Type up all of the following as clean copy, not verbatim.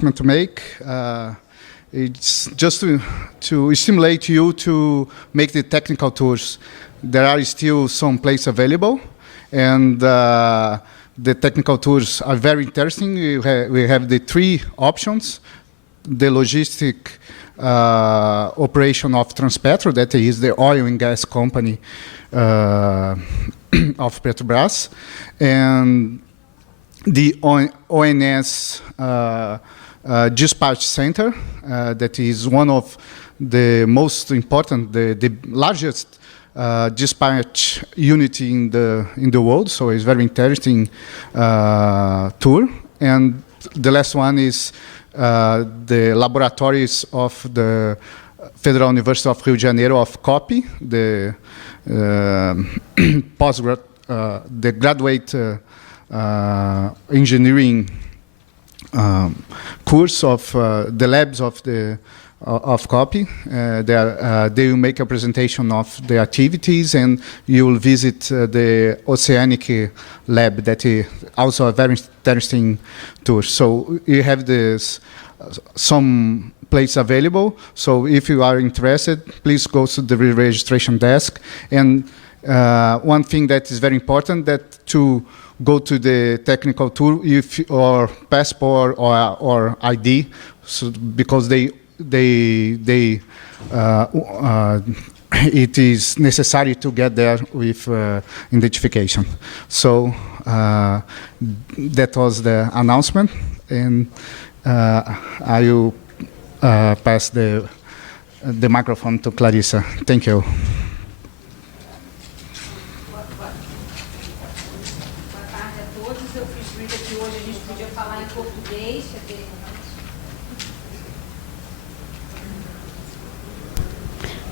to make. It's just to stimulate you to make the technical tours. There are still some places available, and the technical tours are very interesting. We have the three options: the logistic operation of Transpetro, that is the oil and gas company of Petrobras, and the ONS dispatch center, that is one of the most important, the largest dispatch unit in the world. So it's very interesting tour. And the last one is the laboratories of the Federal University of Rio de Janeiro of COPE, the the graduate engineering course of the labs of COPE. They will make a presentation of the activities, and you will visit the Oceanic lab, that is also a very interesting tour. So you have some place available. So if you are interested, please go to the registration desk. And one thing that is very important, that to go to the technical tour, or passport or ID, so because it is necessary to get there with identification. So that was the announcement, and I will pass the microphone to Clarissa. Thank you.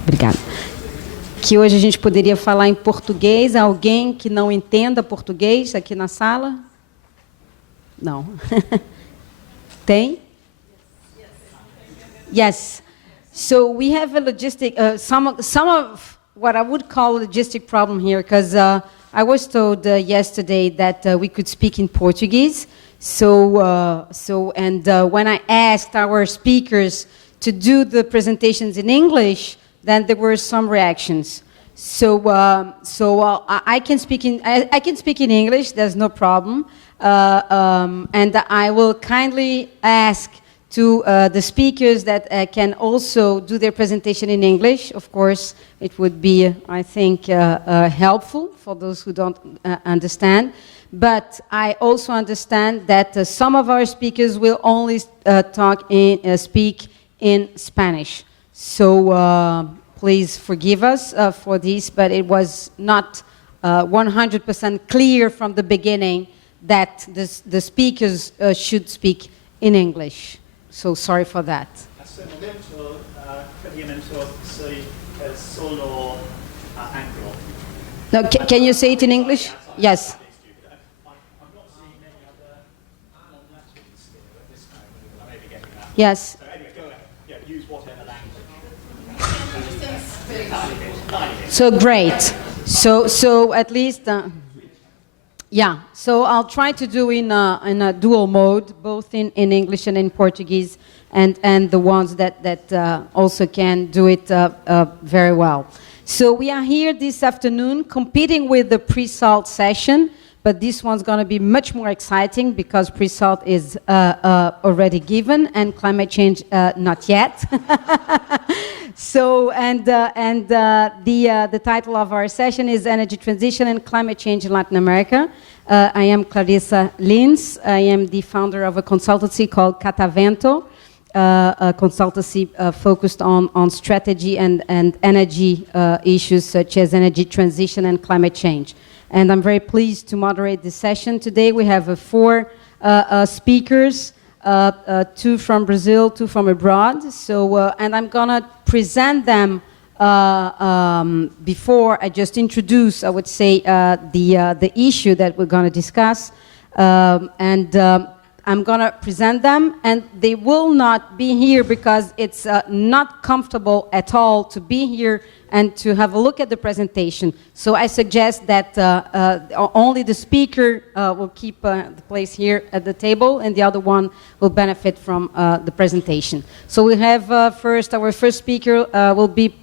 Obrigada. Que hoje a gente poderia falar em português. Alguém que não entenda português aqui na sala? Não. Tem? Yes. So we have a logistic, some of what I would call a logistic problem here, because I was told yesterday that we could speak in Portuguese. When I asked our speakers to do the presentations in English, then there were some reactions. I can speak in English. There's no problem, and I will kindly ask to the speakers that can also do their presentation in English. Of course, it would be, I think, helpful for those who don't understand. But I also understand that some of our speakers will only speak in Spanish. So please forgive us for this, but it was not 100% clear from the beginning that the speakers should speak in English. So sorry for that. No, can you say it in English? Yes. Yes. So great. So at least, yeah. So I'll try to do in a dual mode, both in English and in Portuguese, and the ones that also can do it very well. So we are here this afternoon competing with the pre-salt session, but this one's going to be much more exciting because pre-salt is already given and climate change not yet. So, the title of our session is Energy Transition and Climate Change in Latin America. I am Clarissa Lins. I am the founder of a consultancy called Catavento, a consultancy focused on strategy and energy issues such as energy transition and climate change. And I'm very pleased to moderate this session today. We have 4 speakers. 2 from Brazil, 2 from abroad. So, and I'm gonna present them before I just introduce, I would say, the issue that we're gonna discuss. I'm gonna present them, and they will not be here because it's not comfortable at all to be here and to have a look at the presentation. So I suggest that only the speaker will keep the place here at the table, and the other one will benefit from the presentation. So we have first, our first speaker will be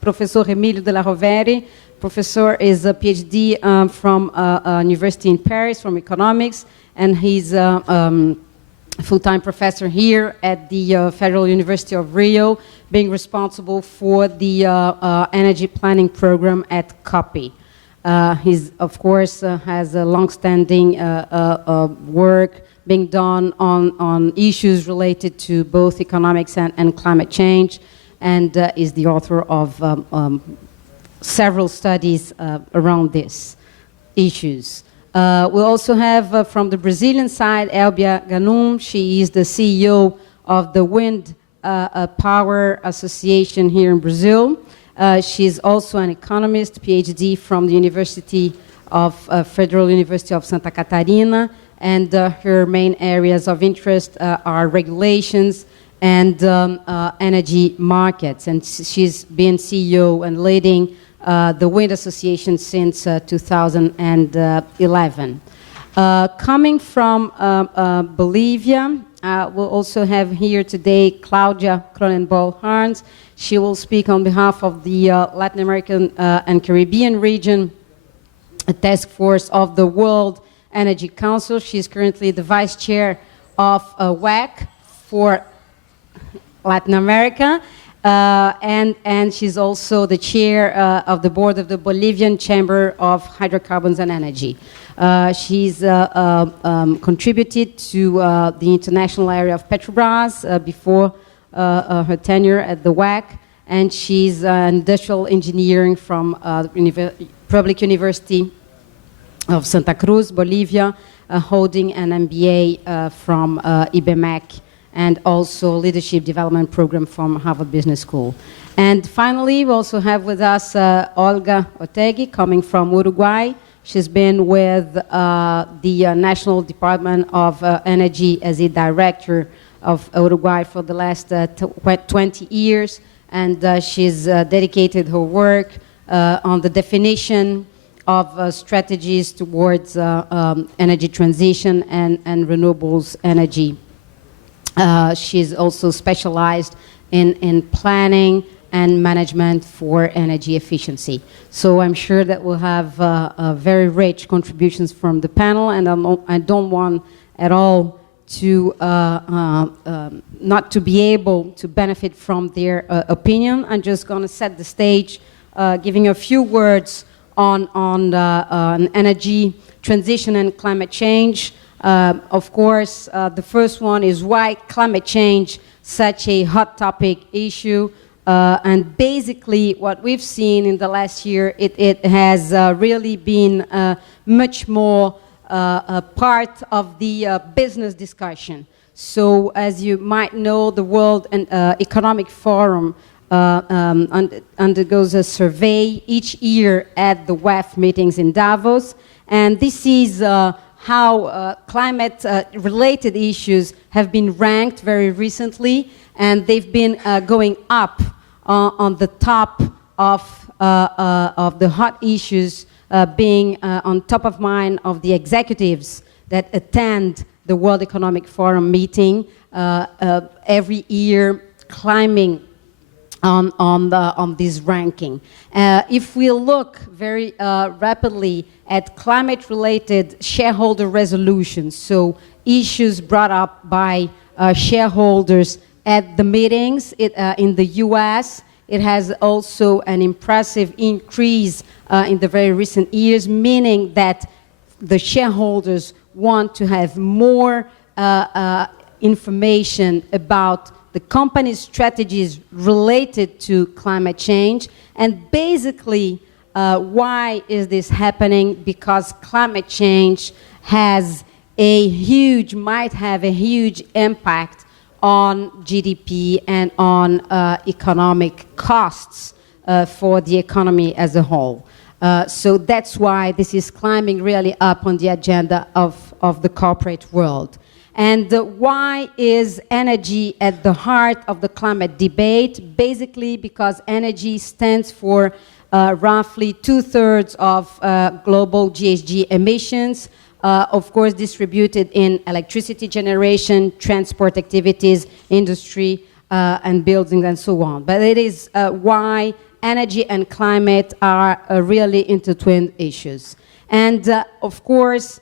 Professor Emílio de la Rovere. Professor is a PhD from a university in Paris, from economics, and he's full-time professor here at the Federal University of Rio, being responsible for the energy planning program at COPI. He's, of course, has a long-standing work being done on issues related to both economics and climate change, and is the author of several studies around these issues. We also have from the Brazilian side, Elbia Ganum. She is the CEO of the Wind Power Association here in Brazil. She's also an economist, PhD from the Federal University of Santa Catarina, and her main areas of interest are regulations and energy markets. And she's been CEO and leading the Wind Association since 2011. Coming from Bolivia, we'll also have here today Claudia Cronenbol-Harns. She will speak on behalf of the Latin American and Caribbean region, a task force of the World Energy Council. She's currently the vice chair of WEC for Latin America. And she's also the chair of the board of the Bolivian Chamber of Hydrocarbons and Energy. She's contributed to the international area of Petrobras before her tenure at the WEC, and she's industrial engineering from Public University of Santa Cruz, Bolivia, holding an MBA from IBMEC, and also Leadership Development Program from Harvard Business School. And finally, we also have with us Olga Otegui, coming from Uruguay. She's been with the National Department of Energy as a director of Uruguay for the last 20 years, and she's dedicated her work on the definition of strategies towards energy transition and renewables energy. She's also specialized in planning and management for energy efficiency. So I'm sure that we'll have very rich contributions from the panel, and I don't want at all to not to be able to benefit from their opinion. I'm just going to set the stage, giving a few words on energy transition and climate change. Of course, the first one is why climate change such a hot topic issue. And basically, what we've seen in the last year, it has really been much more a part of the business discussion. So, as you might know, the World Economic Forum undergoes a survey each year at the WEF meetings in Davos, and this is how climate-related issues have been ranked very recently, and they've been going up on the top of the hot issues, being on top of mind of the executives that attend the World Economic Forum meeting every year, climbing on this ranking. If we look very rapidly at climate-related shareholder resolutions, so issues brought up by shareholders at the meetings in the US, it has also an impressive increase in the very recent years, meaning that the shareholders want to have more information about the company's strategies related to climate change. And basically, why is this happening? Because climate change might have a huge impact on GDP and on economic costs for the economy as a whole. So that's why this is climbing really up on the agenda of the corporate world. And why is energy at the heart of the climate debate? Basically because energy stands for roughly 2/3 of global GHG emissions, of course distributed in electricity generation, transport activities, industry, and buildings and so on. But it is why energy and climate are really intertwined issues. And of course,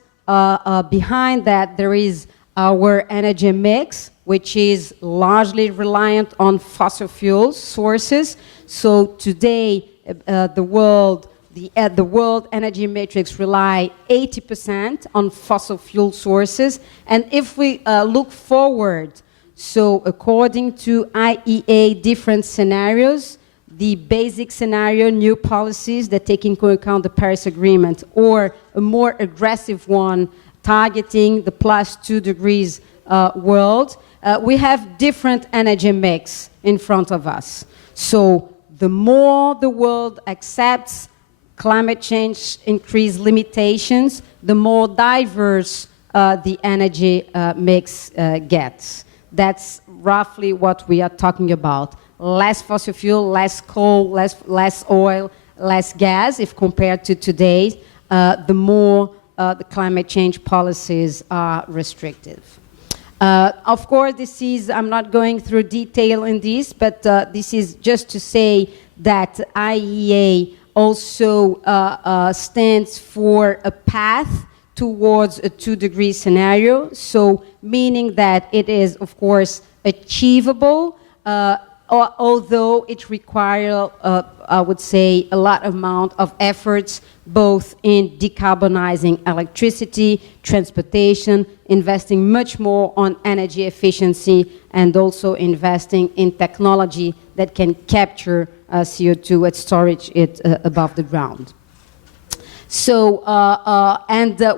behind that there is our energy mix, which is largely reliant on fossil fuel sources. So today, the world energy matrix rely 80% on fossil fuel sources. And if we look forward, so according to IEA different scenarios, the basic scenario, new policies that take into account the Paris Agreement, or a more aggressive one targeting the +2 degrees world, we have different energy mix in front of us. So the more the world accepts climate change increased limitations, the more diverse the energy mix gets. That's roughly what we are talking about. Less fossil fuel, less coal, less oil, less gas, if compared to today, the more the climate change policies are restrictive. Of course, this is, I'm not going through detail in this, but this is just to say that IEA also stands for a path towards a 2-degree scenario, so meaning that it is, of course, achievable, although it requires, I would say, a lot amount of efforts, both in decarbonizing electricity, transportation, investing much more on energy efficiency, and also investing in technology that can capture CO2 and storage it above the ground. So,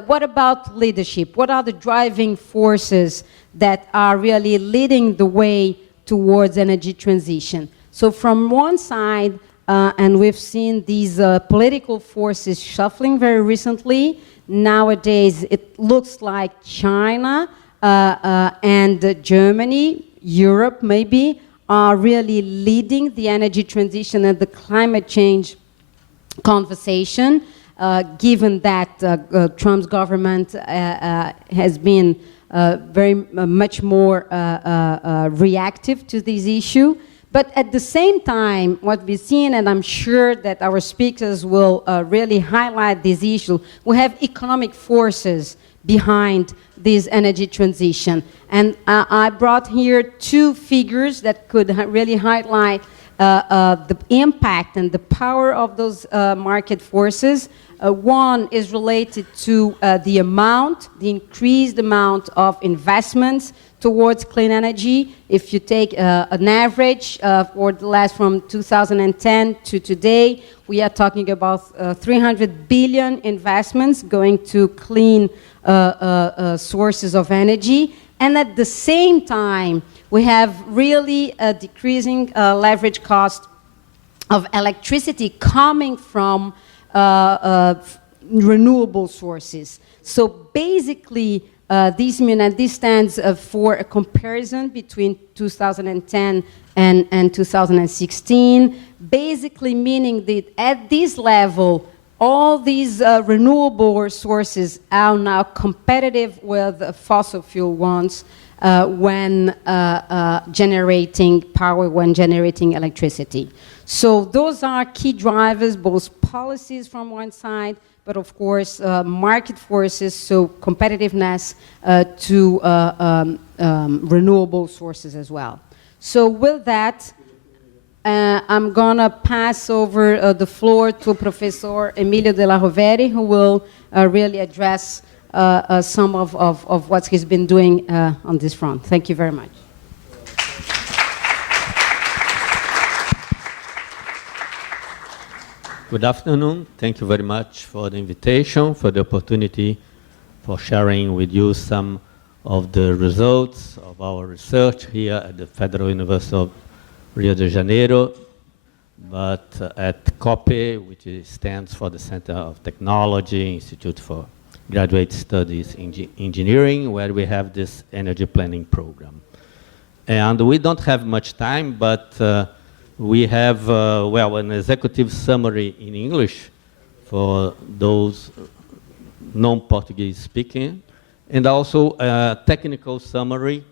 what about leadership? What are the driving forces that are really leading the way towards energy transition? So from one side, and we've seen these political forces shuffling very recently. Nowadays, it looks like China and Germany, Europe maybe, are really leading the energy transition and the climate change conversation, given that Trump's government has been very much more reactive to this issue. But at the same time, what we've seen, and I'm sure that our speakers will really highlight this issue, we have economic forces behind this energy transition. And I brought here two figures that could really highlight the impact and the power of those market forces. One is related to the increased amount of investments towards clean energy. If you take an average for the last from 2010 to today, we are talking about 300 billion investments going to clean sources of energy. And at the same time, we have really a decreasing leverage cost of electricity coming from renewable sources. So basically, this stands for a comparison between 2010 and 2016, basically meaning that at this level, all these renewable sources are now competitive with fossil fuel ones when generating power, when generating electricity. So those are key drivers, both policies from one side, but of course market forces, so competitiveness to renewable sources as well. So with that, I'm gonna pass over the floor to Professor Emilio de la Rovere, who will really address some of what he's been doing on this front. Thank you very much. Good afternoon. Thank you very much for the invitation, for the opportunity for sharing with you some of the results of our research here at the Federal University of Rio de Janeiro, but at COPE, which stands for the Center of Technology, Institute for graduate studies in engineering, where we have this energy planning program. And we don't have much time, but we have, well, an executive summary in English for those non-Portuguese speaking, and also a technical summary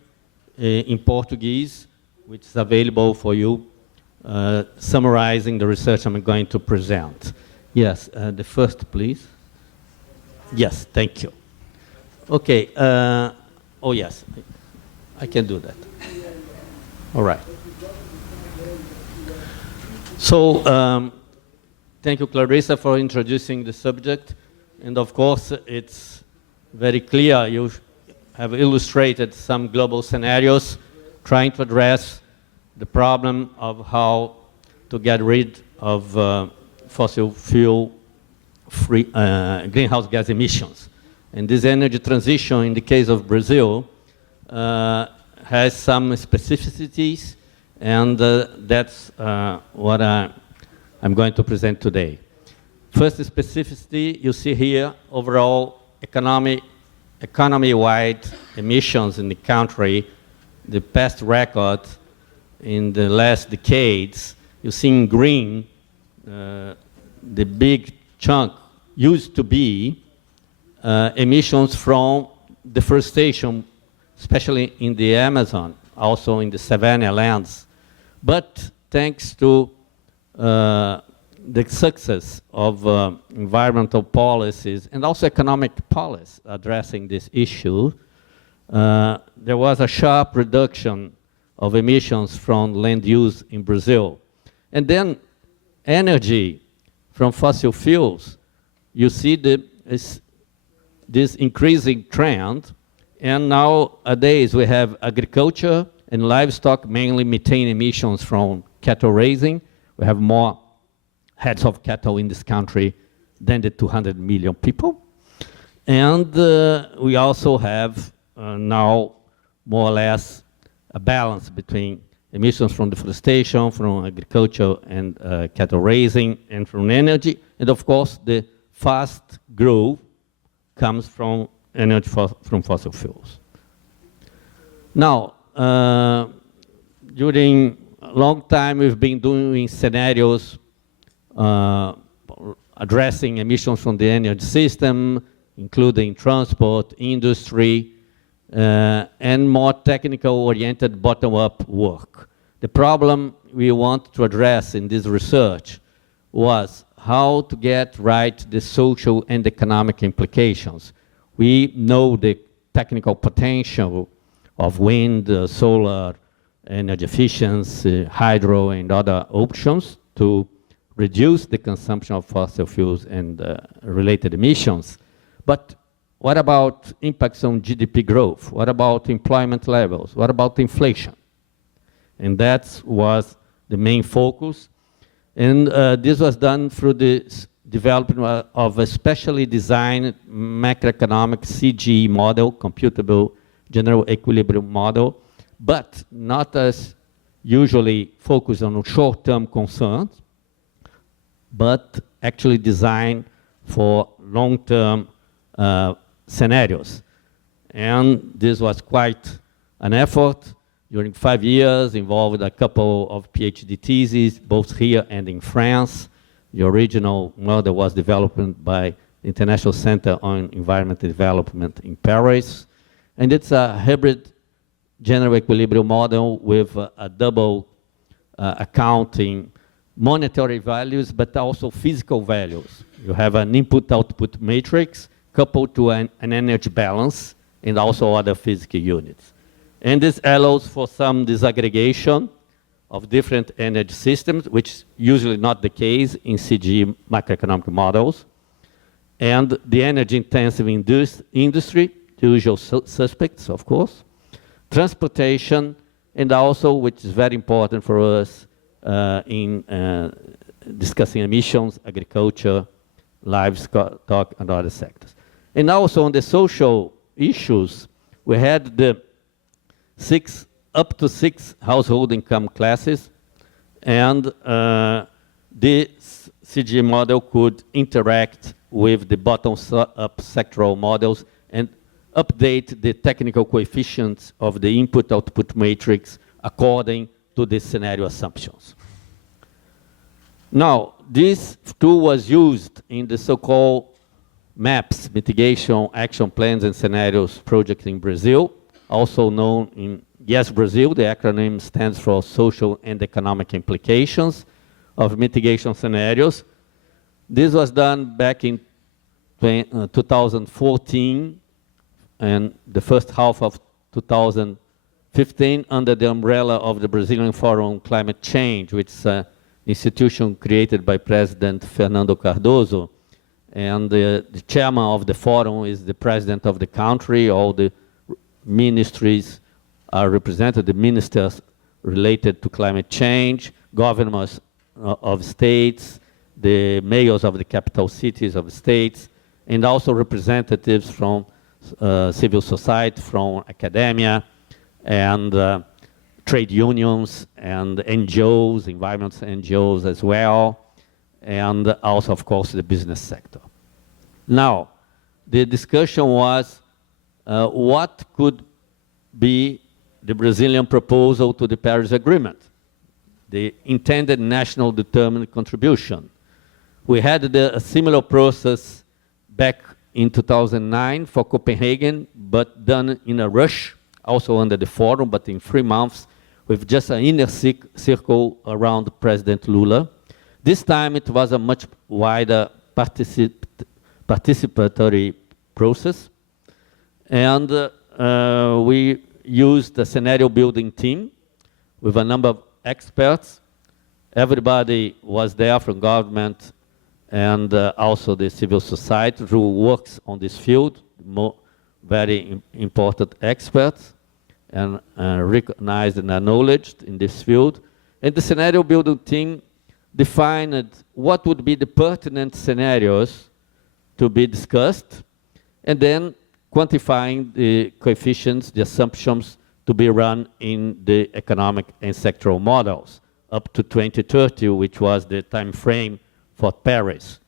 in Portuguese, which is available for you, summarizing the research I'm going to present. Yes, the first, please. Yes, thank you. Okay, oh yes, I can do that. All right. So, thank you, Clarissa, for introducing the subject. And of course, it's very clear you have illustrated some global scenarios trying to address the problem of how to get rid of fossil fuel free greenhouse gas emissions. And this energy transition, in the case of Brazil, has some specificities, and that's what I'm going to present today. First specificity, you see here, overall economy-wide emissions in the country, the past record in the last decades. You see in green, the big chunk used to be emissions from deforestation, especially in the Amazon, also in the savanna lands. But thanks to the success of environmental policies and also economic policy addressing this issue, there was a sharp reduction of emissions from land use in Brazil. And then energy from fossil fuels, you see this increasing trend, and nowadays we have agriculture and livestock, mainly methane emissions from cattle raising. We have more heads of cattle in this country than the 200 million people. And we also have now more or less a balance between emissions from deforestation, from agriculture and cattle raising, and from energy. And of course, the fast growth comes from energy from fossil fuels. Now, during a long time, we've been doing scenarios addressing emissions from the energy system, including transport, industry, and more technical-oriented bottom-up work. The problem we want to address in this research was how to get right the social and economic implications. We know the technical potential of wind, solar, energy efficiency, hydro, and other options to reduce the consumption of fossil fuels and related emissions. But what about impacts on GDP growth? What about employment levels? What about inflation? And that was the main focus. And this was done through the development of a specially designed macroeconomic CGE model, computable general equilibrium model, but not as usually focused on short-term concerns, but actually designed for long-term scenarios. And this was quite an effort. During 5 years, involved a couple of PhD theses, both here and in France. The original model was developed by the International Center on Environmental Development in Paris. And it's a hybrid general equilibrium model with a double accounting monetary values, but also physical values. You have an input-output matrix coupled to an energy balance and also other physical units. And this allows for some disaggregation of different energy systems, which is usually not the case in CGE macroeconomic models. And the energy-intensive industry, the usual suspects, of course, transportation, and also, which is very important for us in discussing emissions, agriculture, livestock, and other sectors. And also on the social issues, we had the up to six household income classes, and this CGE model could interact with the bottom-up sectoral models and update the technical coefficients of the input-output matrix according to the scenario assumptions. Now, this tool was used in the so-called MAPS, Mitigation Action Plans and Scenarios project in Brazil, also known in Yes Brazil. The acronym stands for Social and Economic Implications of Mitigation Scenarios. This was done back in 2014 and the first half of 2015 under the umbrella of the Brazilian Forum on Climate Change, which is an institution created by President Fernando Cardoso. And the chairman of the forum is the president of the country. All the ministries are represented, the ministers related to climate change, governors of states, the mayors of the capital cities of states, and also representatives from civil society, from academia, and trade unions, and NGOs, environmental NGOs as well, and also, of course, the business sector. Now, the discussion was what could be the Brazilian proposal to the Paris Agreement, the intended national determined contribution. We had a similar process back in 2009 for Copenhagen, but done in a rush, also under the forum, but in 3 months, with just an inner circle around President Lula. This time it was a much wider participatory process, and we used a scenario building team with a number of experts. Everybody was there from government and also the civil society who works on this field, very important experts and recognized and acknowledged in this field. And the scenario building team defined what would be the pertinent scenarios to be discussed, and then quantifying the coefficients, the assumptions to be run in the economic and sectoral models up to 2030, which was the time frame for Paris.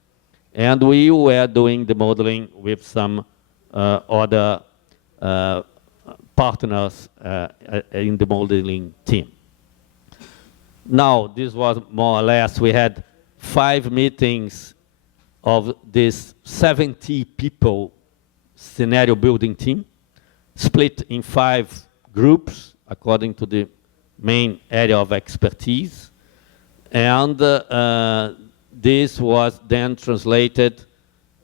And we were doing the modeling with some other partners in the modeling team. Now, this was more or less, we had 5 meetings of this 70 people scenario building team, split in 5 groups according to the main area of expertise. And this was then translated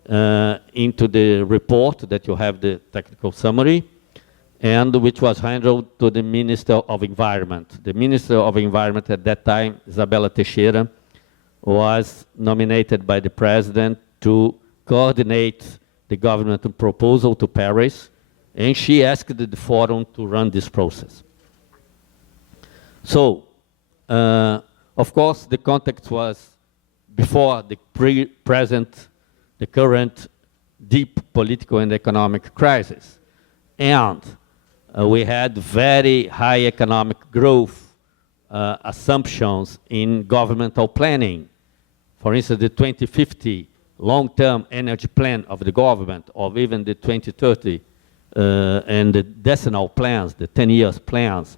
into the report that you have the technical summary, and which was handled to the Minister of Environment. The Minister of Environment at that time, Isabella Teixeira, was nominated by the President to coordinate the government proposal to Paris, and she asked the forum to run this process. So, of course, the context was before the the current deep political and economic crisis. And we had very high economic growth assumptions in governmental planning. For instance, the 2050 long-term energy plan of the government, or even the 2030 and the decennial plans, the 10 years plans.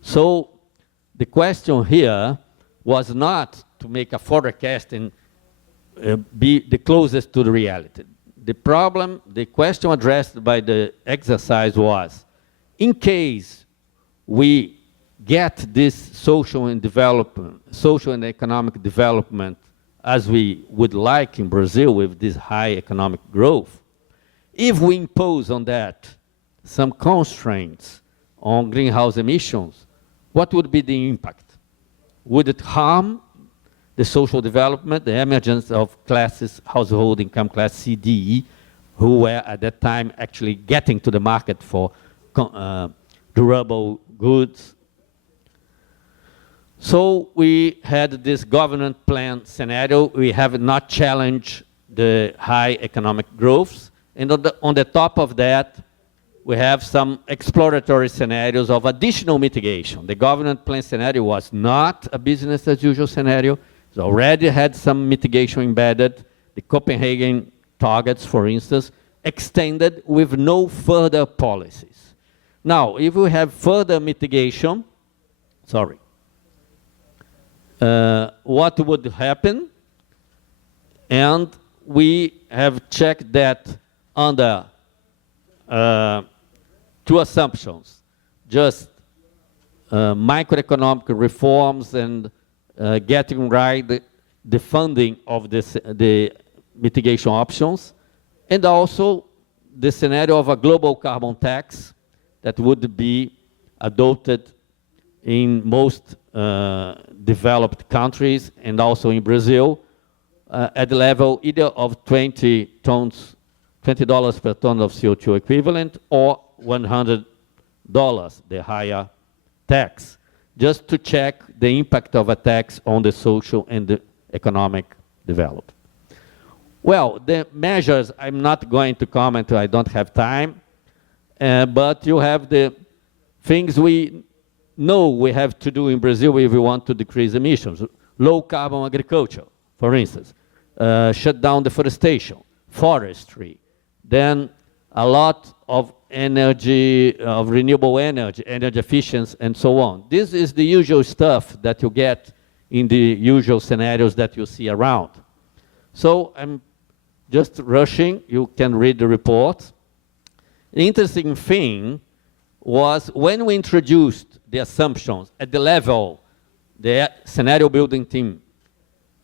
So the question here was not to make a forecast and be the closest to the reality. The question addressed by the exercise was, in case we get this social and economic development as we would like in Brazil with this high economic growth, if we impose on that some constraints on greenhouse emissions, what would be the impact? Would it harm the social development, the emergence of classes, household income class C, D, E, who were at that time actually getting to the market for durable goods? So we had this government plan scenario. We have not challenged the high economic growth. And on the top of that, we have some exploratory scenarios of additional mitigation. The government plan scenario was not a business as usual scenario. It already had some mitigation embedded. The Copenhagen targets, for instance, extended with no further policies. Now, if we have further mitigation, what would happen? And we have checked that under two assumptions, just macroeconomic reforms and getting right the funding of the mitigation options, and also the scenario of a global carbon tax that would be adopted in most developed countries and also in Brazil at the level either of $20 per ton of CO2 equivalent or $100, the higher tax, just to check the impact of a tax on the social and the economic development. Well, the measures, I'm not going to comment, I don't have time, but you have the things we know we have to do in Brazil if we want to decrease emissions. Low carbon agriculture, for instance, shut down deforestation, forestry, then a lot of energy, of renewable energy, energy efficiency, and so on. This is the usual stuff that you get in the usual scenarios that you see around. So I'm just rushing, you can read the report. The interesting thing was when we introduced the assumptions at the level, the scenario building team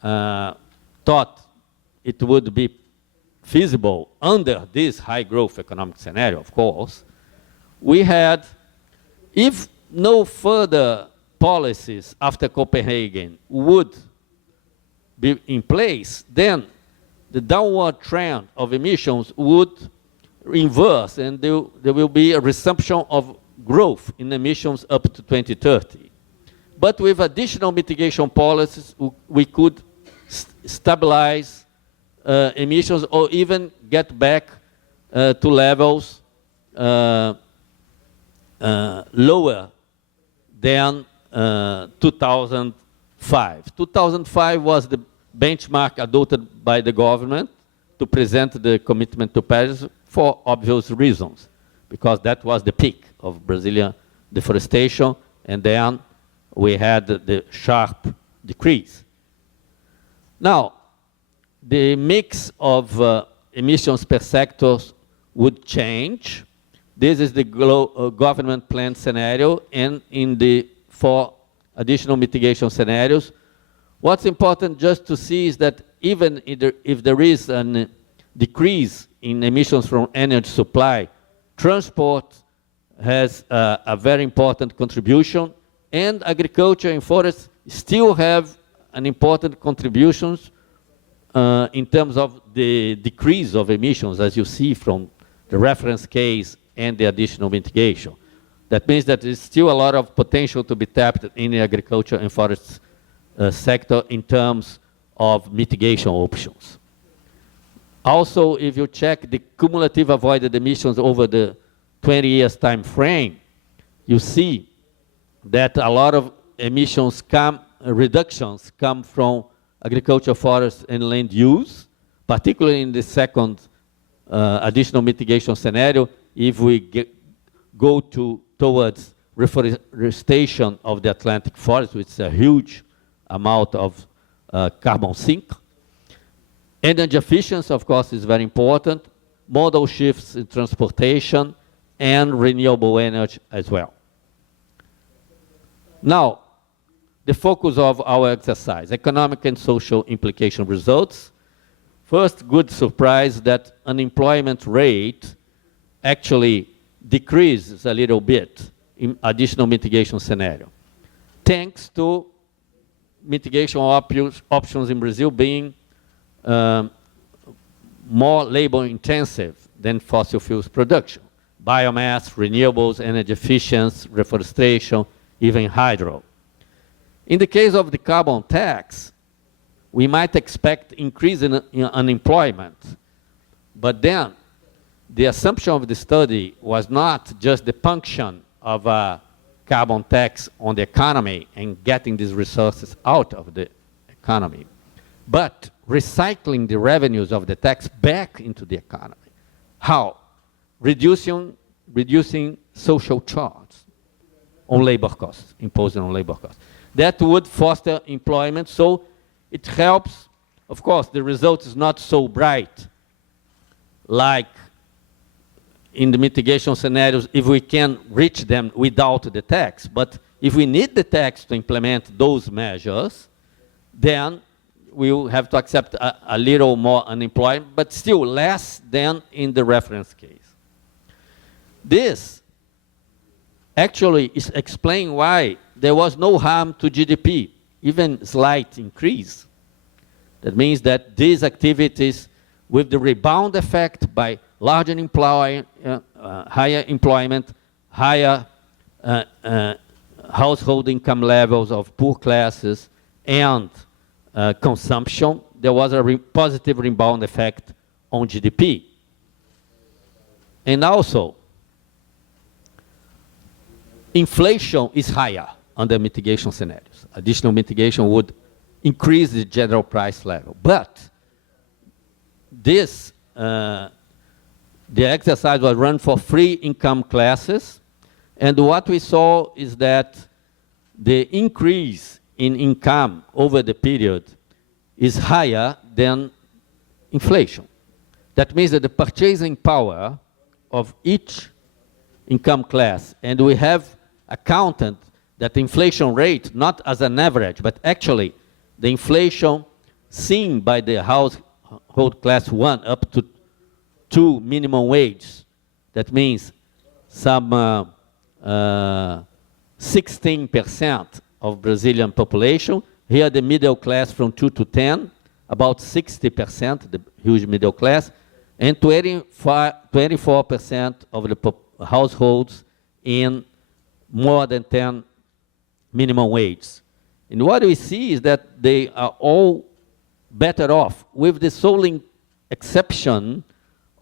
thought it would be feasible under this high growth economic scenario, of course. We had, if no further policies after Copenhagen would be in place, then the downward trend of emissions would reverse and there will be a resumption of growth in emissions up to 2030. But with additional mitigation policies, we could stabilize emissions or even get back to levels lower than 2005. 2005 was the benchmark adopted by the government to present the commitment to Paris for obvious reasons, because that was the peak of Brazilian deforestation, and then we had the sharp decrease. Now, the mix of emissions per sectors would change. This is the government plan scenario, and in the 4 additional mitigation scenarios. What's important just to see is that even if there is a decrease in emissions from energy supply, transport has a very important contribution, and agriculture and forests still have an important contributions in terms of the decrease of emissions, as you see from the reference case and the additional mitigation. That means that there's still a lot of potential to be tapped in the agriculture and forest sector in terms of mitigation options. Also, if you check the cumulative avoided emissions over the 20 years time frame, you see that a lot of emissions reductions come from agriculture, forest, and land use, particularly in the second additional mitigation scenario. If we go towards reforestation of the Atlantic forest, which is a huge amount of carbon sink. Energy efficiency, of course, is very important. Modal shifts in transportation and renewable energy as well. Now, the focus of our exercise, economic and social implication results. First, good surprise that unemployment rate actually decreases a little bit in additional mitigation scenario, thanks to mitigation options in Brazil being more labor intensive than fossil fuels production. Biomass, renewables, energy efficiency, reforestation, even hydro. In the case of the carbon tax, we might expect increase in unemployment, but then the assumption of the study was not just the function of a carbon tax on the economy and getting these resources out of the economy, but recycling the revenues of the tax back into the economy. How? Reducing social charges on labor costs, imposing on labor costs. That would foster employment, so it helps. Of course, the result is not so bright like in the mitigation scenarios if we can reach them without the tax. But if we need the tax to implement those measures, then we will have to accept a little more unemployment, but still less than in the reference case. This actually is explaining why there was no harm to GDP, even slight increase. That means that these activities with the rebound effect by larger higher employment, higher household income levels of poor classes, and consumption, there was a positive rebound effect on GDP. And also, inflation is higher under mitigation scenarios. Additional mitigation would increase the general price level. But this, the exercise was run for free income classes, and what we saw is that the increase in income over the period is higher than inflation. That means that the purchasing power of each income class, and we have accounted that the inflation rate, not as an average, but actually the inflation seen by the household class 1 up to 2 minimum wage. That means some 16% of Brazilian population. Here the middle class from 2 to 10, about 60%, the huge middle class, and 24% of the households in more than 10 minimum wage. And what we see is that they are all better off, with the sole exception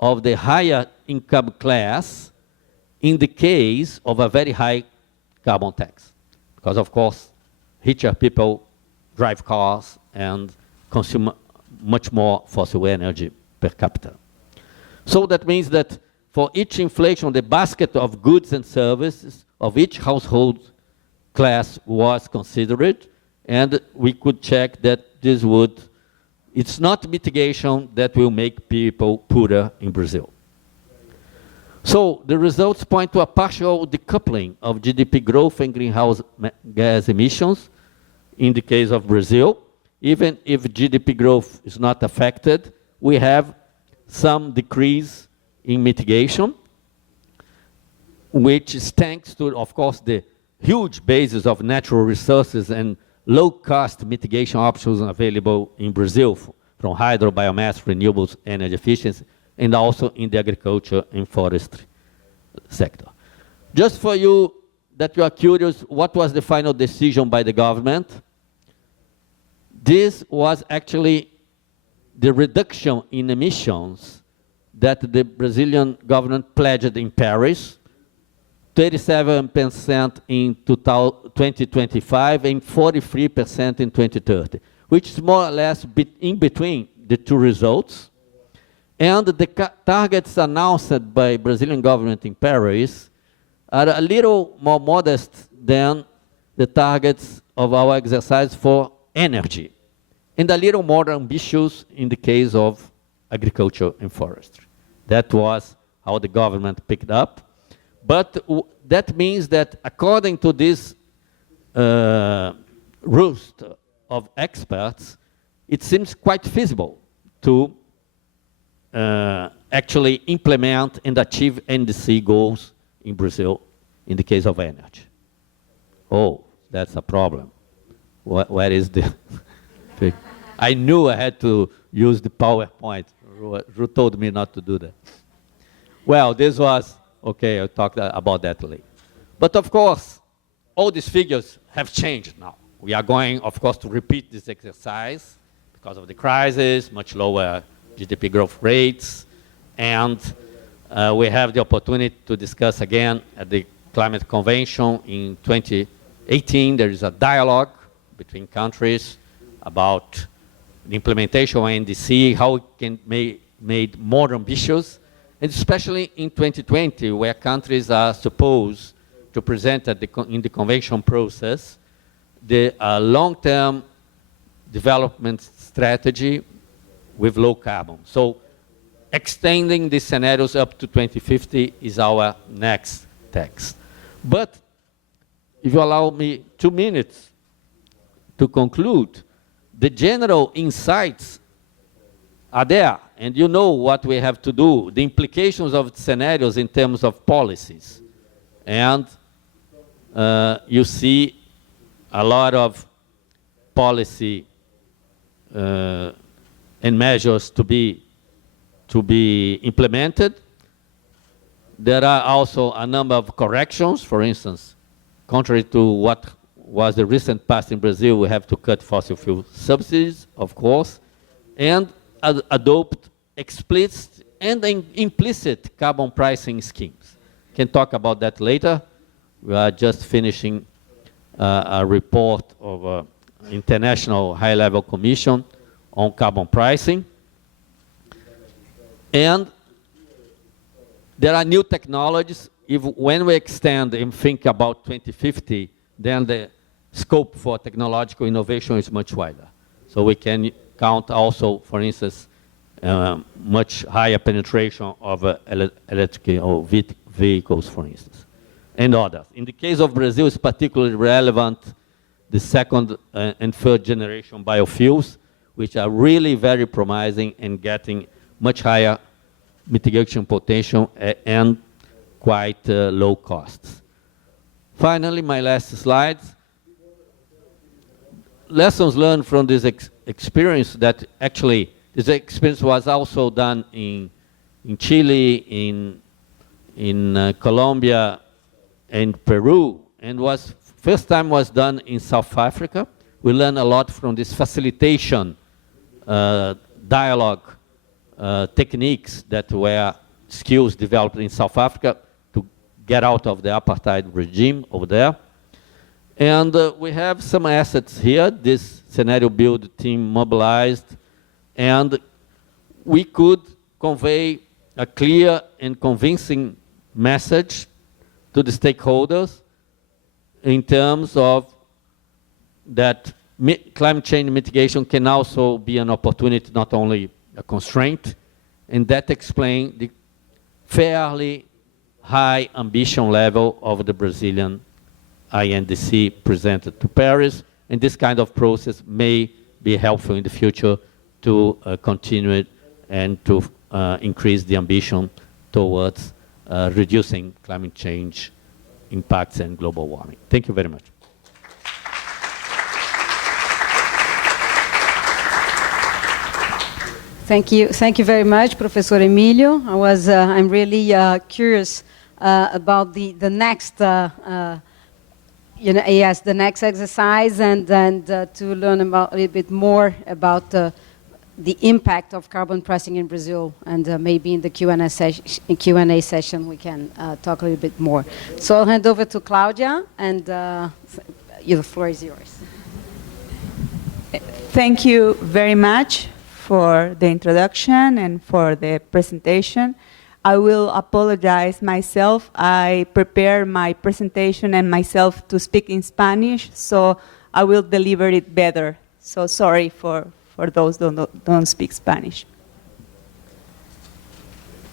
of the higher income class in the case of a very high carbon tax. Because of course, richer people drive cars and consume much more fossil energy per capita. So that means that for each inflation, the basket of goods and services of each household class was considered, and we could check that this would, it's not mitigation that will make people poorer in Brazil. So the results point to a partial decoupling of GDP growth and greenhouse gas emissions in the case of Brazil. Even if GDP growth is not affected, we have some decrease in mitigation, which is thanks to, of course, the huge basis of natural resources and low-cost mitigation options available in Brazil from hydro, biomass, renewables, energy efficiency, and also in the agriculture and forestry sector. Just for you that you are curious, what was the final decision by the government? This was actually the reduction in emissions that the Brazilian government pledged in Paris, 37% in 2025 and 43% in 2030, which is more or less in between the two results. And the targets announced by Brazilian government in Paris are a little more modest than the targets of our exercise for energy, and a little more ambitious in the case of agriculture and forestry. That was how the government picked up. But that means that according to this roster of experts, it seems quite feasible to actually implement and achieve NDC goals in Brazil in the case of energy. Oh, that's a problem. Where is the... I knew I had to use the PowerPoint. Ru told me not to do that. Well, this was, okay, I'll talk about that later. But of course, all these figures have changed now. We are going, of course, to repeat this exercise because of the crisis, much lower GDP growth rates, and we have the opportunity to discuss again at the Climate Convention in 2018. There is a dialogue between countries about the implementation of NDC, how it can be made more ambitious, and especially in 2020, where countries are supposed to present in the convention process the long-term development strategy with low carbon. So extending these scenarios up to 2050 is our next text. But if you allow me 2 minutes to conclude, the general insights are there, and you know what we have to do, the implications of the scenarios in terms of policies. And you see a lot of policy and measures to be implemented. There are also a number of corrections. For instance, contrary to what was the recent past in Brazil, we have to cut fossil fuel subsidies, of course, and adopt explicit and implicit carbon pricing schemes. Can talk about that later. We are just finishing a report of an international high-level commission on carbon pricing. And there are new technologies. When we extend and think about 2050, then the scope for technological innovation is much wider. So we can count also, for instance, much higher penetration of electric vehicles, for instance, and others. In the case of Brazil, it's particularly relevant the second and third generation biofuels, which are really very promising and getting much higher mitigation potential and quite low costs. Finally, my last slide. Lessons learned from this experience, that actually this experience was also done in Chile, in Colombia, and Peru, and first time was done in South Africa. We learned a lot from this facilitation dialogue techniques that were skills developed in South Africa to get out of the apartheid regime over there. And we have some assets here, this scenario build team mobilized, and we could convey a clear and convincing message to the stakeholders in terms of that climate change mitigation can also be an opportunity, not only a constraint, and that explains the fairly high ambition level of the Brazilian INDC presented to Paris, and this kind of process may be helpful in the future to continue it and to increase the ambition towards reducing climate change impacts and global warming. Thank you very much. Thank you very much, Professor Emilio. I'm really curious about the next, the next exercise, and to learn about a little bit more about the impact of carbon pricing in Brazil, and maybe in the Q&A session we can talk a little bit more. So I'll hand over to Claudia, and the floor is yours. Thank you very much for the introduction and for the presentation. I will apologize myself. I prepared my presentation and myself to speak in Spanish, so I will deliver it better. So sorry for those who don't speak Spanish.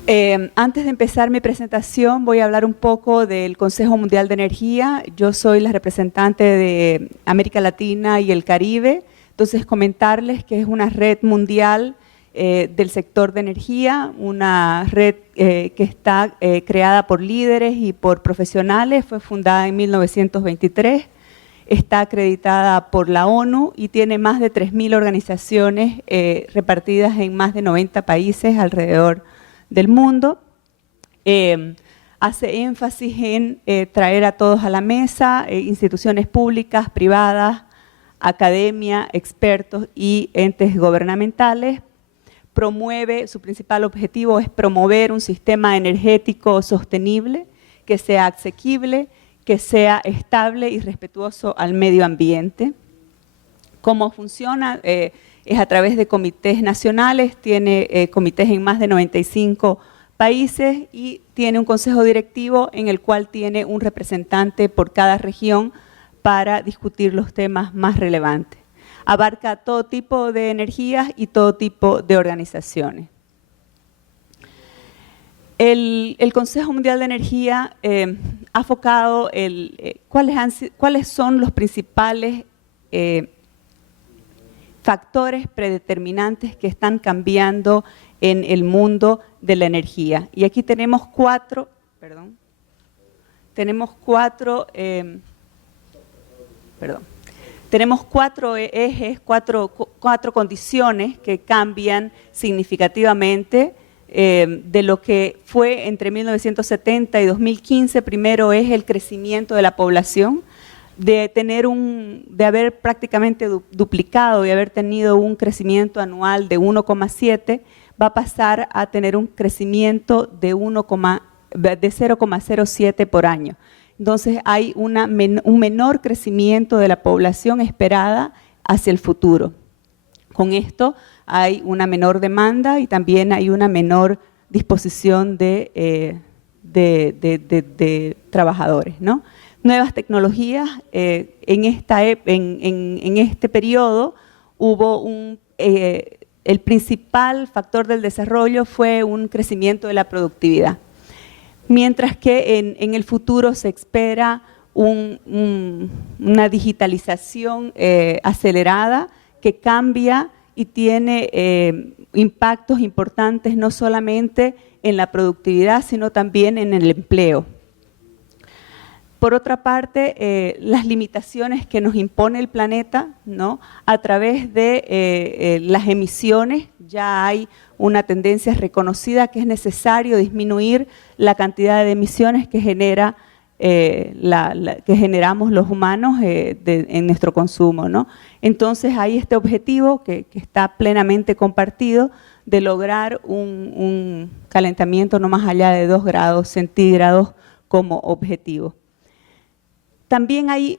Antes de empezar mi presentación, voy a hablar un poco del Consejo Mundial de Energía. Yo soy la representante de América Latina y el Caribe. Entonces, comentarles que es una red mundial del sector de energía, una red que está creada por líderes y por profesionales, fue fundada en 1923, está acreditada por la ONU y tiene más de 3.000 organizaciones repartidas en más de 90 países alrededor del mundo. Hace énfasis en traer a todos a la mesa, instituciones públicas, privadas, academia, expertos y entes gubernamentales. Promueve, su principal objetivo es promover un sistema energético sostenible, que sea asequible, que sea estable y respetuoso al medio ambiente. ¿Cómo funciona? es a través de comités nacionales, tiene comités en más de 95 países y tiene un consejo directivo en el cual tiene un representante por cada región para discutir los temas más relevantes. Abarca todo tipo de energías y todo tipo de organizaciones. El Consejo Mundial de Energía ha focado cuáles son los principales factores predeterminantes que están cambiando en el mundo de la energía. Y aquí tenemos cuatro ejes, cuatro condiciones que cambian significativamente de lo que fue entre 1970 y 2015. Primero es el crecimiento de la población, de haber prácticamente duplicado y haber tenido un crecimiento anual de 1,7, va a pasar a tener un crecimiento de 0,07 por año. Entonces hay un menor crecimiento de la población esperada hacia el futuro. Con esto hay una menor demanda y también hay una menor disposición de trabajadores, ¿no? Nuevas tecnologías, en este periodo hubo el principal factor del desarrollo fue un crecimiento de la productividad. Mientras que en el futuro se espera una digitalización acelerada que cambia y tiene impactos importantes no solamente en la productividad, sino también en el empleo. Por otra parte, las limitaciones que nos impone el planeta, ¿no? A través de las emisiones, ya hay una tendencia reconocida que es necesario disminuir la cantidad de emisiones que generamos los humanos en nuestro consumo, ¿no? Entonces hay este objetivo que está plenamente compartido de lograr un calentamiento no más allá de 2 grados centígrados como objetivo. También hay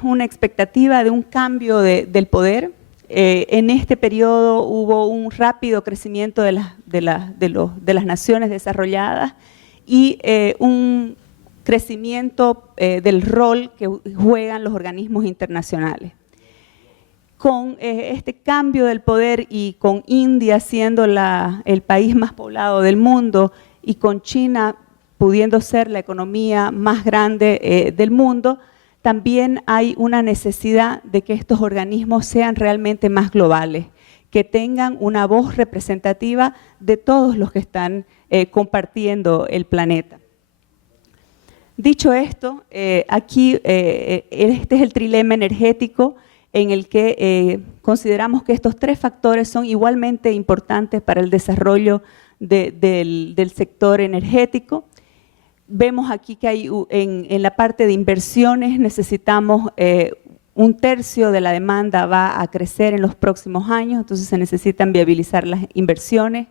una expectativa de un cambio del poder. En este periodo hubo un rápido crecimiento de las naciones desarrolladas y un crecimiento del rol que juegan los organismos internacionales. Con este cambio del poder y con India siendo el país más poblado del mundo y con China pudiendo ser la economía más grande del mundo, también hay una necesidad de que estos organismos sean realmente más globales, que tengan una voz representativa de todos los que están compartiendo el planeta. Dicho esto, aquí este es el trilema energético en el que consideramos que estos 3 factores son igualmente importantes para el desarrollo del sector energético. Vemos aquí que hay en la parte de inversiones necesitamos 1/3 de la demanda va a crecer en los próximos años, entonces se necesitan viabilizar las inversiones.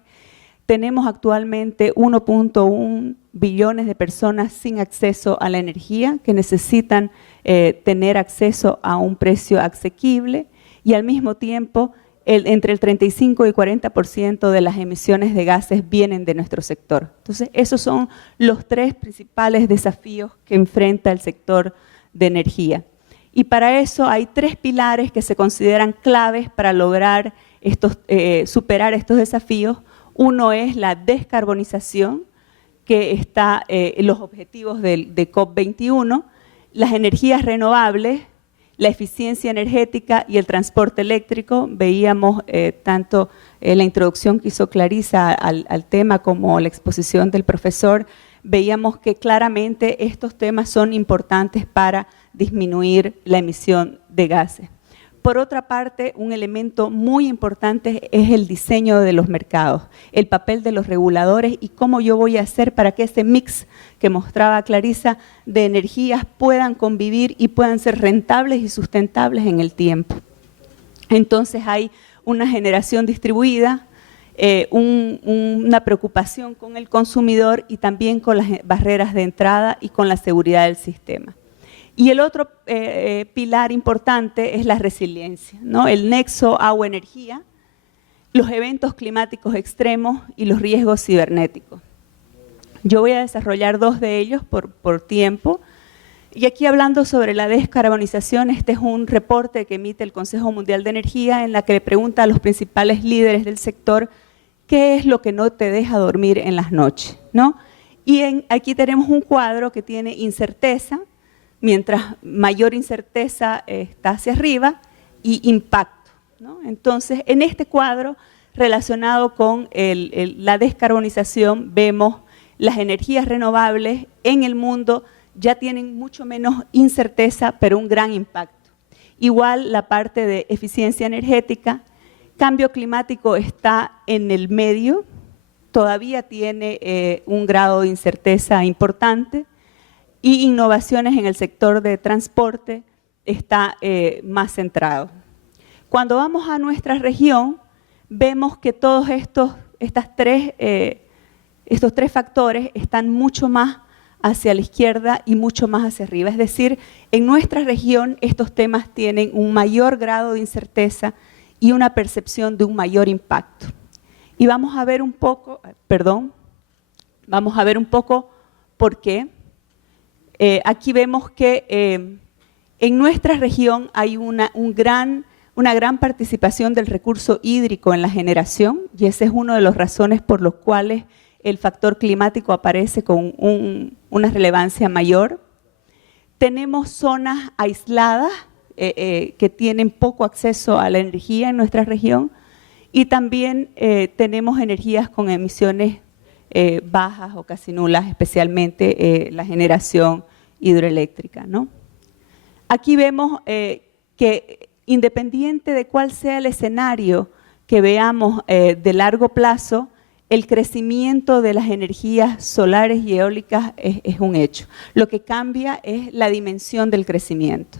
Tenemos actualmente 1.1 billones de personas sin acceso a la energía que necesitan tener acceso a un precio asequible y al mismo tiempo entre el 35 y 40% de las emisiones de gases vienen de nuestro sector. Entonces, esos son los 3 principales desafíos que enfrenta el sector de energía. Y para eso hay 3 pilares que se consideran claves para lograr superar estos desafíos. Uno es la descarbonización, que está en los objetivos de COP21, las energías renovables, la eficiencia energética y el transporte eléctrico. Veíamos tanto la introducción que hizo Clarisa al tema como la exposición del profesor, veíamos que claramente estos temas son importantes para disminuir la emisión de gases. Por otra parte, un elemento muy importante es el diseño de los mercados, el papel de los reguladores y cómo yo voy a hacer para que ese mix que mostraba Clarisa de energías puedan convivir y puedan ser rentables y sustentables en el tiempo. Entonces hay una generación distribuida, una preocupación con el consumidor y también con las barreras de entrada y con la seguridad del sistema. Y el otro pilar importante es la resiliencia, ¿no? El nexo agua-energía, los eventos climáticos extremos y los riesgos cibernéticos. Yo voy a desarrollar dos de ellos por tiempo. Y aquí hablando sobre la descarbonización, este es un reporte que emite el Consejo Mundial de Energía en la que le pregunta a los principales líderes del sector qué es lo que no te deja dormir en las noches, ¿no? Y aquí tenemos un cuadro que tiene incerteza, mientras mayor incerteza está hacia arriba, y impacto, ¿no? Entonces, en este cuadro relacionado con la descarbonización, vemos las energías renovables en el mundo ya tienen mucho menos incerteza, pero un gran impacto. Igual la parte de eficiencia energética, cambio climático está en el medio, todavía tiene un grado de incerteza importante, y innovaciones en el sector de transporte está más centrado. Cuando vamos a nuestra región, vemos que todos estos tres factores están mucho más hacia la izquierda y mucho más hacia arriba. Es decir, en nuestra región estos temas tienen un mayor grado de incerteza y una percepción de un mayor impacto. Y vamos a ver un poco, por qué. Aquí vemos que en nuestra región hay una gran participación del recurso hídrico en la generación, y esa es una de las razones por las cuales el factor climático aparece con una relevancia mayor. Tenemos zonas aisladas que tienen poco acceso a la energía en nuestra región, y también tenemos energías con emisiones bajas o casi nulas, especialmente la generación hidroeléctrica, ¿no? Aquí vemos que independiente de cuál sea el escenario que veamos de largo plazo, el crecimiento de las energías solares y eólicas es un hecho. Lo que cambia es la dimensión del crecimiento.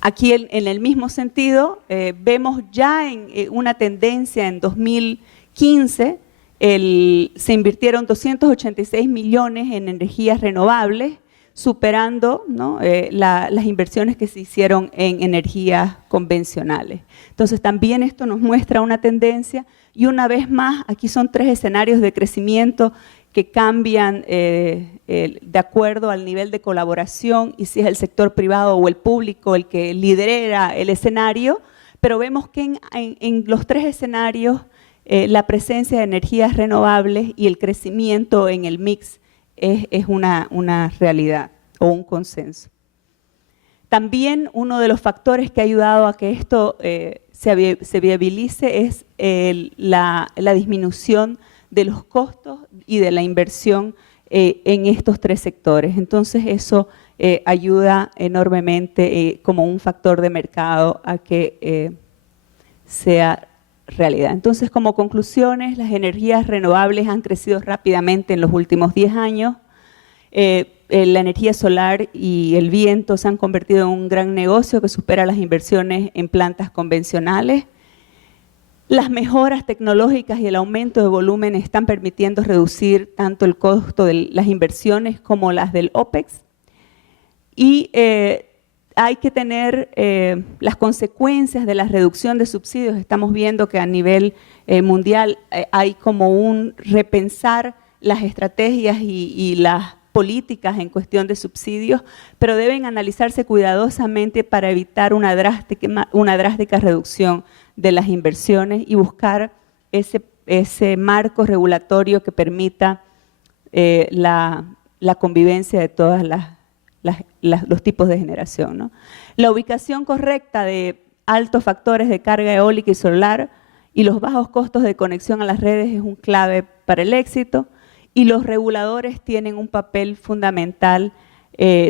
Aquí en el mismo sentido, vemos ya una tendencia en 2015, se invirtieron 286 millones en energías renovables, superando, ¿no?, las inversiones que se hicieron en energías convencionales. Entonces también esto nos muestra una tendencia, y una vez más aquí son tres escenarios de crecimiento que cambian de acuerdo al nivel de colaboración y si es el sector privado o el público el que lidera el escenario, pero vemos que en los tres escenarios la presencia de energías renovables y el crecimiento en el mix es una realidad o un consenso. También uno de los factores que ha ayudado a que esto se viabilice es la disminución de los costos y de la inversión en estos tres sectores. Entonces eso ayuda enormemente como un factor de mercado a que sea realidad. Entonces, como conclusiones, las energías renovables han crecido rápidamente en los últimos 10 años. La energía solar y el viento se han convertido en un gran negocio que supera las inversiones en plantas convencionales. Las mejoras tecnológicas y el aumento de volumen están permitiendo reducir tanto el costo de las inversiones como las del OPEX. Y hay que tener las consecuencias de la reducción de subsidios. Estamos viendo que a nivel mundial hay como un repensar las estrategias y las políticas en cuestión de subsidios, pero deben analizarse cuidadosamente para evitar una drástica reducción de las inversiones y buscar ese marco regulatorio que permita la convivencia de todas los tipos de generación, ¿no? La ubicación correcta de altos factores de carga eólica y solar y los bajos costos de conexión a las redes es un clave para el éxito, y los reguladores tienen un papel fundamental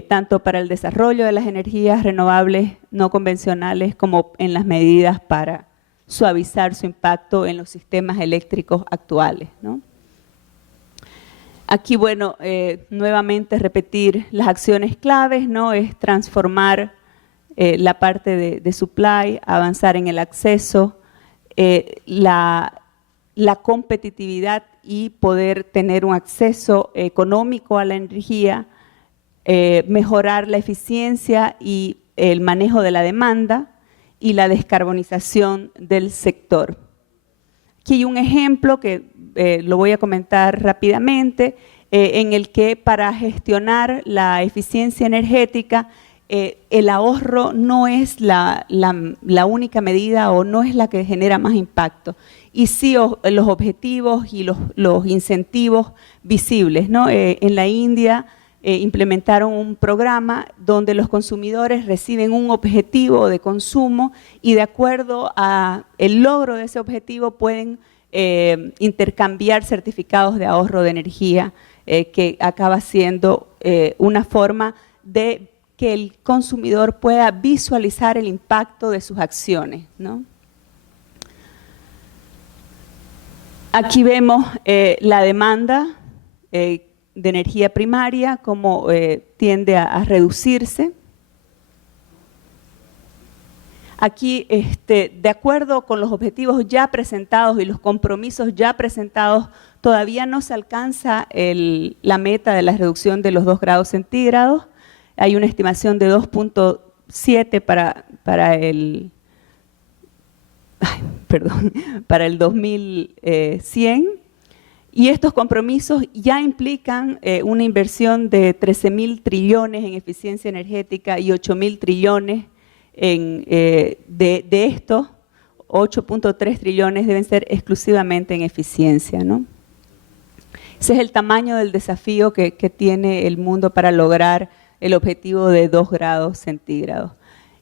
tanto para el desarrollo de las energías renovables no convencionales como en las medidas para suavizar su impacto en los sistemas eléctricos actuales, ¿no? Aquí, bueno, nuevamente repetir las acciones claves, ¿no? Es transformar la parte de supply, avanzar en el acceso, la competitividad y poder tener un acceso económico a la energía, mejorar la eficiencia y el manejo de la demanda y la descarbonización del sector. Aquí hay un ejemplo que lo voy a comentar rápidamente, en el que para gestionar la eficiencia energética, el ahorro no es la única medida o no es la que genera más impacto. Y sí los objetivos y los incentivos visibles, ¿no? En la India implementaron un programa donde los consumidores reciben un objetivo de consumo y de acuerdo a el logro de ese objetivo pueden intercambiar certificados de ahorro de energía, que acaba siendo una forma de que el consumidor pueda visualizar el impacto de sus acciones, ¿no? Aquí vemos la demanda de energía primaria, cómo tiende a reducirse. Aquí, de acuerdo con los objetivos ya presentados y los compromisos ya presentados, todavía no se alcanza la meta de la reducción de los 2 grados centígrados. Hay una estimación de 2.7 para el 2100. Y estos compromisos ya implican una inversión de 13.000 trillones en eficiencia energética y 8.000 trillones de estos, 8.3 trillones deben ser exclusivamente en eficiencia, ¿no? Ese es el tamaño del desafío que tiene el mundo para lograr el objetivo de 2 grados centígrados.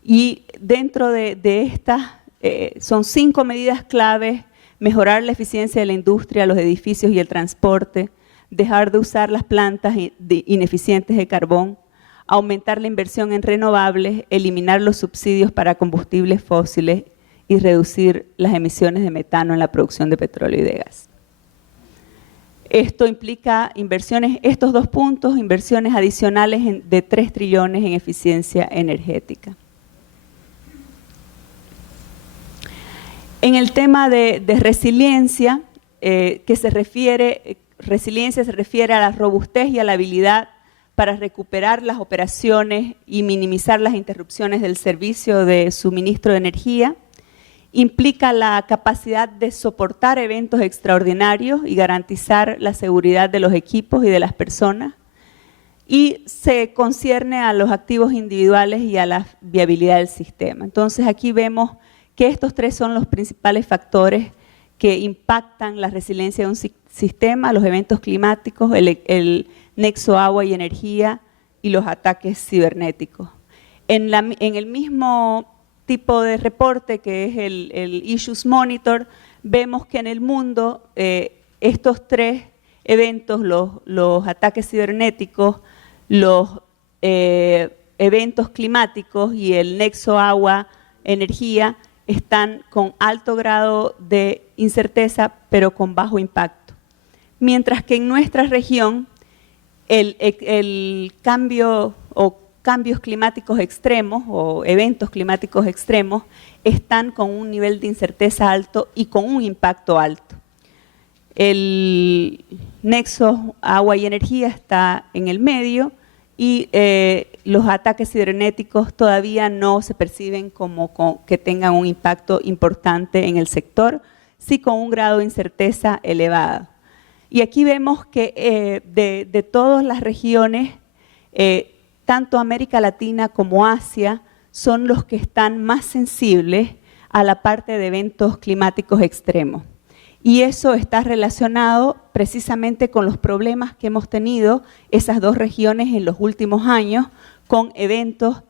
Y dentro de estas son 5 medidas claves: mejorar la eficiencia de la industria, los edificios y el transporte, dejar de usar las plantas ineficientes de carbón, aumentar la inversión en renovables, eliminar los subsidios para combustibles fósiles y reducir las emisiones de metano en la producción de petróleo y de gas. Esto implica inversiones, estos 2 puntos, inversiones adicionales de 3 trillones en eficiencia energética. En el tema de resiliencia, resiliencia se refiere a la robustez y a la habilidad para recuperar las operaciones y minimizar las interrupciones del servicio de suministro de energía. Implica la capacidad de soportar eventos extraordinarios y garantizar la seguridad de los equipos y de las personas. Y se concierne a los activos individuales y a la viabilidad del sistema. Entonces aquí vemos que estos 3 son los principales factores que impactan la resiliencia de un sistema: los eventos climáticos, el nexo agua y energía y los ataques cibernéticos. En el mismo tipo de reporte, que es el Issues Monitor, vemos que en el mundo estos 3 eventos, los ataques cibernéticos, los eventos climáticos y el nexo agua-energía, están con alto grado de incerteza, pero con bajo impacto. Mientras que en nuestra región, el cambio o cambios climáticos extremos o eventos climáticos extremos están con un nivel de incerteza alto y con un impacto alto. El nexo agua y energía está en el medio y los ataques cibernéticos todavía no se perciben como que tengan un impacto importante en el sector, sí con un grado de incerteza elevado. Y aquí vemos que de todas las regiones, tanto América Latina como Asia son los que están más sensibles a la parte de eventos climáticos extremos. Y eso está relacionado precisamente con los problemas que hemos tenido esas 2 regiones en los últimos años con eventos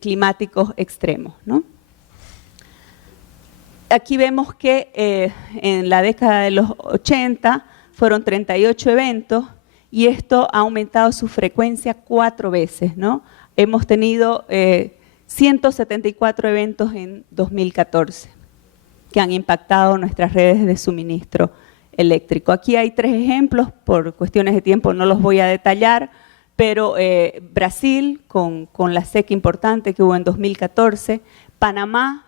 climáticos extremos, ¿no? Aquí vemos que en la década de los 80 fueron 38 eventos y esto ha aumentado su frecuencia 4 veces, ¿no? Hemos tenido 174 eventos en 2014 que han impactado nuestras redes de suministro eléctrico. Aquí hay 3 ejemplos, por cuestiones de tiempo no los voy a detallar, pero Brasil, con la sequía importante que hubo en 2014, Panamá,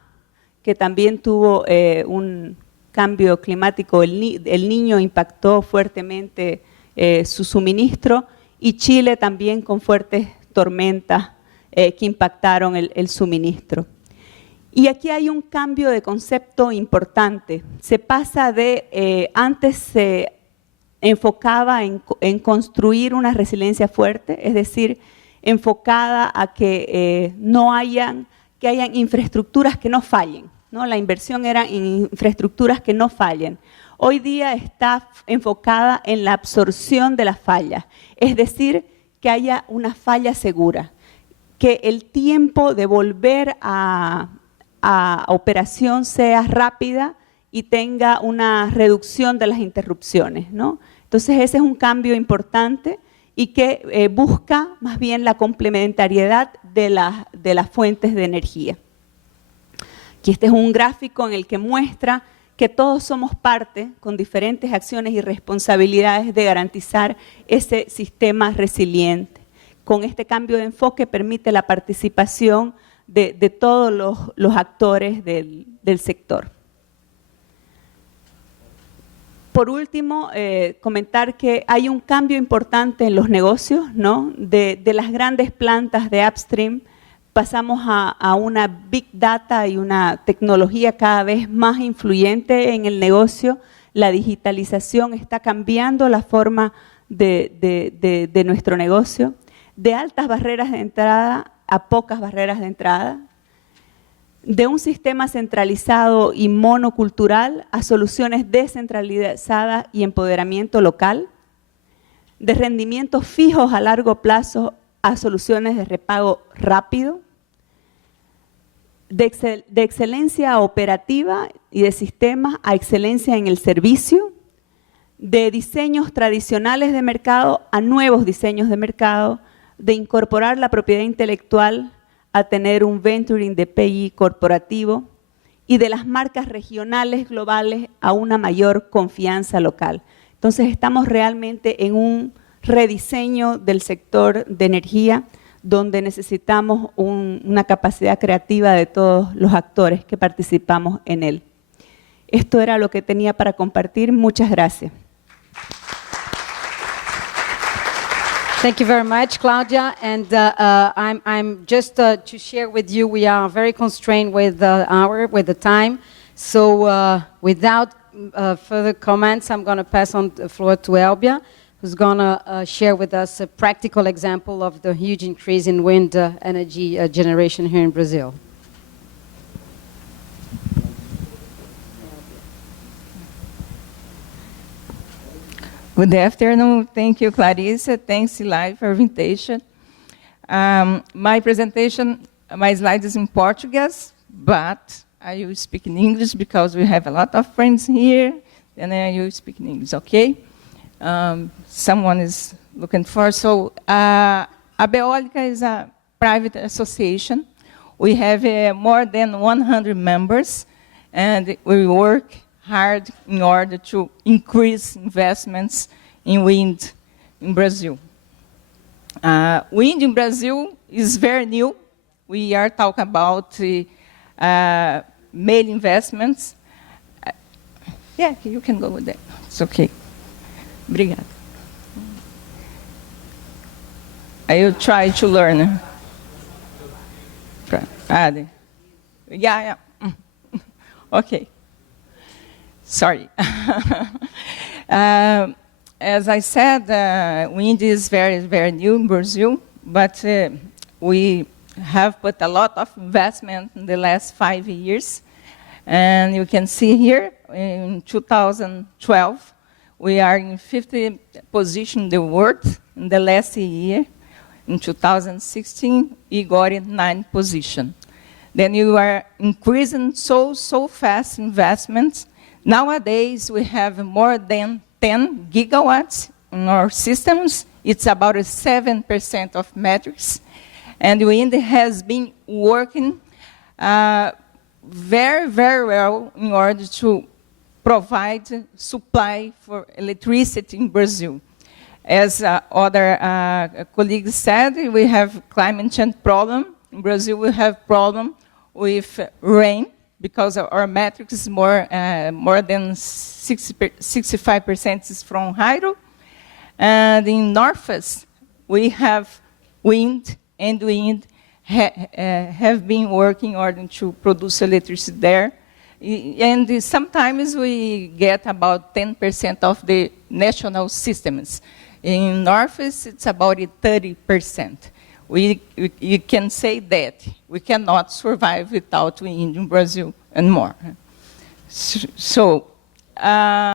que también tuvo un cambio climático, el Niño impactó fuertemente su suministro, y Chile también con fuertes tormentas que impactaron el suministro. Y aquí hay un cambio de concepto importante. Se pasa de, antes se enfocaba en construir una resiliencia fuerte, es decir, enfocada a que hayan infraestructuras que no fallen, ¿no? La inversión era en infraestructuras que no fallen. Hoy día está enfocada en la absorción de las fallas, es decir, que haya una falla segura, que el tiempo de volver a operación sea rápida y tenga una reducción de las interrupciones, ¿no? Entonces ese es un cambio importante y que busca más bien la complementariedad de las fuentes de energía. Aquí este es un gráfico en el que muestra que todos somos parte, con diferentes acciones y responsabilidades, de garantizar ese sistema resiliente. Con este cambio de enfoque permite la participación de todos los actores del sector. Por último, comentar que hay un cambio importante en los negocios, ¿no? De las grandes plantas de upstream pasamos a una big data y una tecnología cada vez más influyente en el negocio. La digitalización está cambiando la forma de nuestro negocio. De altas barreras de entrada a pocas barreras de entrada, de un sistema centralizado y monocultural a soluciones descentralizadas y empoderamiento local, de rendimientos fijos a largo plazo a soluciones de repago rápido, de excelencia operativa y de sistemas a excelencia en el servicio, de diseños tradicionales de mercado a nuevos diseños de mercado, de incorporar la propiedad intelectual a tener un venturing de PI corporativo y de las marcas regionales globales a una mayor confianza local. Entonces estamos realmente en un rediseño del sector de energía donde necesitamos una capacidad creativa de todos los actores que participamos en él. Esto era lo que tenía para compartir. Muchas gracias. Thank you very much, Claudia. And I'm just to share with you, we are very constrained with the time. So without further comments, I'm going to pass on the floor to Elbia, who's going to share with us a practical example of the huge increase in wind energy generation here in Brazil. Good afternoon. Thank you, Clarissa. Thanks, Eli, for invitation. My presentation, my slide is in Portuguese, but I will speak in English because we have a lot of friends here, and I will speak in English, okay? Someone is looking for. So, Abeólica is a private association. We have more than 100 members, and we work hard in order to increase investments in wind in Brazil. Wind in Brazil is very new. We are talking about made investments. Yeah, you can go with that. It's okay. Obrigada. I will try to learn. Yeah. Okay. Sorry. As I said, wind is very, very new in Brazil, but we have put a lot of investment in the last 5 years. And you can see here, in 2012, we are in 50th position in the world in the last year. In 2016, we got in 9th position. Then you are increasing so fast investments. Nowadays, we have more than 10 gigawatts in our systems. It's about 7% of metrics. And wind has been working very, very well in order to provide supply for electricity in Brazil. As other colleagues said, we have climate change problem. In Brazil, we have problem with rain, because our metrics is more than 65% is from hydro. And in Northeast, we have wind, and wind have been working in order to produce electricity there. And sometimes we get about 10% of the national systems. In Northeast, it's about 30%. You can say that we cannot survive without wind in Brazil and more. So